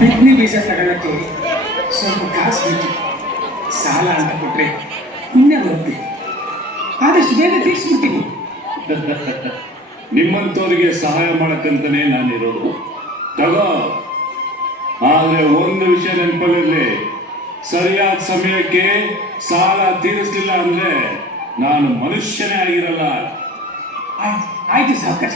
ಬಿತ್ತನೆ ಬೀಜ ತಗೊಳ್ಳಕ್ಕೆ ಸ್ವಲ್ಪ ಕಾಸು ಬೇಕು. ಸಾಲ ಅಂತ ಕೊಟ್ರೆ ಪುಣ್ಯ ಬರುತ್ತೆ. ಆದಷ್ಟು ಬೇಗ ತೀರಿಸ್ಬಿಡ್ತೀನಿ. ನಿಮ್ಮಂಥವ್ರಿಗೆ ಸಹಾಯ ಮಾಡಕ್ಕಂತಾನೆ ನಾನಿರೋದು. ತಗೋ. ಆದ್ರೆ ಒಂದು ವಿಷಯ ನೆನಪಲ್ಲಿರಲಿ, ಸರಿಯಾದ ಸಮಯಕ್ಕೆ ಸಾಲ ತೀರಿಸಲಿಲ್ಲ ಅಂದ್ರೆ ನಾನು ಮನುಷ್ಯನೇ ಆಗಿರಲ್ಲ. ಆಯ್ತು ಸಾವ್ಕಾರ.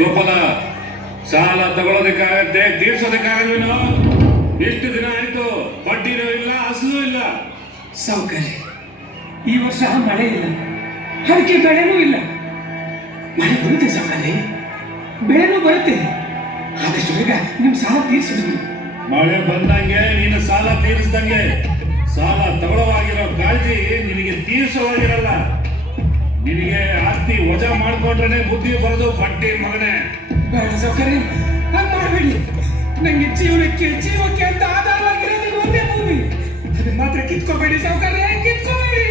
ಗೋಪಾಲ, ಸಾಲ ತಗೊಳ್ಳೋದಕ್ಕಾಗತ್ತೆ, ತೀರ್ಸೋದಕ್ಕಾಗಲ್ವೇನೋ? ಎಷ್ಟು ದಿನ ಆಯ್ತು, ಬಡ್ಡಿನೂ ಇಲ್ಲ, ಅಸಲು ಇಲ್ಲ. ಸಾವ್ಕಾರೆ, ಈ ವರ್ಷ ಮಳೆ ಇಲ್ಲ, ಅದಕ್ಕೆ ಬೆಳೆನೂ ಇಲ್ಲ. ಮಳೆ ಬರುತ್ತೆ ಸಾವ್ಕಾರೆ, ಬೆಳೆನೂ ಬರುತ್ತೆ. ಆದಷ್ಟು ಬೇಗ ನಿಮ್ ಸಾಲ ತೀರಿಸಿದ್ವಿ. ಮಳೆ ಬಂದಂಗೆ ನೀನು ಸಾಲ ತೀರಿಸ್ದಂಗೆ. ಸಾಲ ತಗೊಳ್ಳೋವಾಗಿರೋ ಕಾಳಜಿ ನಿನಗೆ ತೀರಿಸೋವಾಗಿರಲ್ಲ. ನಿನಗೆ ಆಸ್ತಿ ವಜಾ ಮಾಡ್ಕೊಂಡ್ರೆ ಬುದ್ಧಿ ಬರೋದು ಬಡ್ಡಿ ಮಗನೇ. ಬೇಡ ಸಾವ್ಕಾರೆ, ಹಂಗ್ ಮಾಡಬೇಡಿ. ನಂಗೆ ಜೀವಕ್ಕೆ ಅಂತ ಆಧಾರವಾಗಿರೋದು ಒಂದೇ ಭೂಮಿ. ಅದನ್ನ ಮಾತ್ರ ಕಿತ್ಕೋಬೇಡಿ ಸಾವ್ಕಾರೆ, ಕಿತ್ಕೋಬೇಡಿ.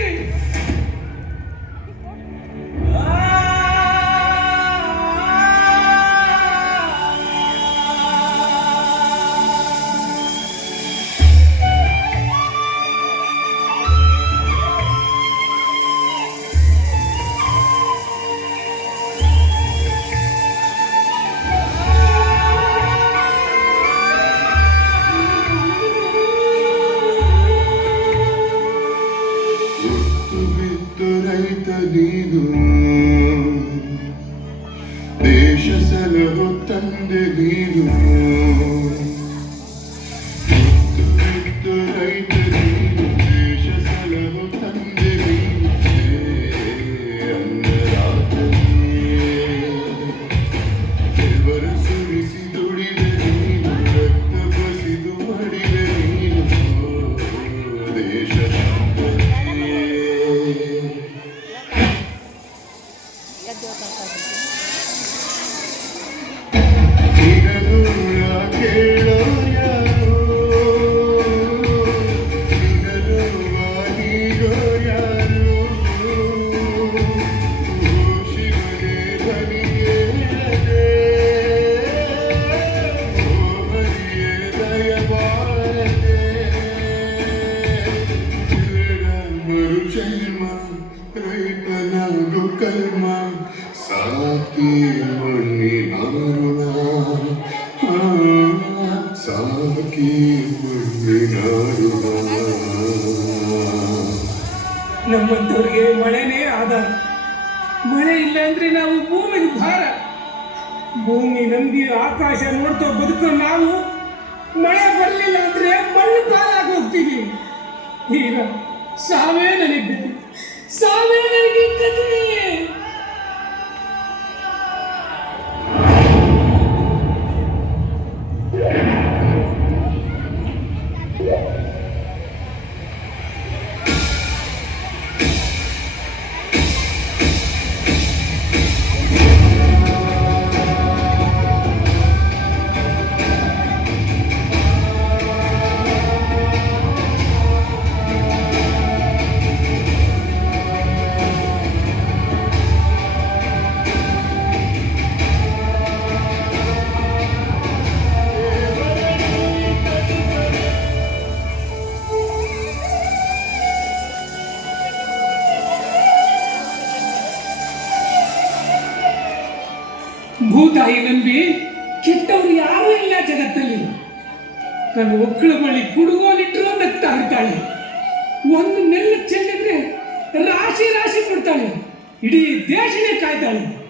ನೀನು ದೇಶ ಸಲಹೋ ತಂದೆ ನೀನು, ರೈತ ನೀನು, ದೇಶ ಸಲಹೋ ತಂದೆ ನೀನು, ಬೆವರು ಸುರಿಸಿ ದುಡಿದ ನೀನು, ರಕ್ತ ಬಸಿದು ಮಡಿದ ನೀನು, ದೇಶ ಕೇಳೋ ಯಾರು, ನೀಗೋ ಯಾರು, ಶಿವನೇ ಧನಿಯೇ ಹರಿಯೇ ದಯವಾರದೆ, ಮರುಜನ್ಮ ರೈತನಾಗು ಕರ್ಮ, ಸಾಕಿ ಮಣ್ಣಿನಾರುಣ, ಸಾಕಿ ಮಣ್ಣಿನಾರುಣ. ನಮ್ಮಂಥವ್ರಿಗೆ ಮಳೆನೇ ಆಧಾರ. ಮಳೆ ಇಲ್ಲ ಅಂದ್ರೆ ನಾವು ಭೂಮಿಗೆ ಭಾರ. ಭೂಮಿ ನಂಬಿ ಆಕಾಶ ನೋಡ್ತೋ ಬದುಕೋ ನಾವು, ಮಳೆ ಬರಲಿಲ್ಲ ಅಂದ್ರೆ ಮಣ್ಣು ಪಾಲಾಗಿ ಹೋಗ್ತೀವಿ. ಈಗ ಸಾವೇ ನನಗೆ ಸಾವೇ ನನಗೆ ಕಥೆ. ತಾಯಿ ನಂಬಿ ಕೆಟ್ಟವರು ಯಾರೂ ಇಲ್ಲ ಜಗತ್ತಲ್ಲಿ. ತನ್ನ ಒಕ್ಕಳ ಬಳಿ ಕುಡುಗೋಲಿಟ್ಟರು ನಗ್ತಾ ಇರ್ತಾಳೆ. ಒಂದು ನೆಲ್ಲ ಚೆಲ್ಲಿದ್ರೆ ರಾಶಿ ರಾಶಿ ಕೊಡ್ತಾಳೆ. ಇಡೀ ದೇಶನೇ ಕಾಯ್ತಾಳೆ.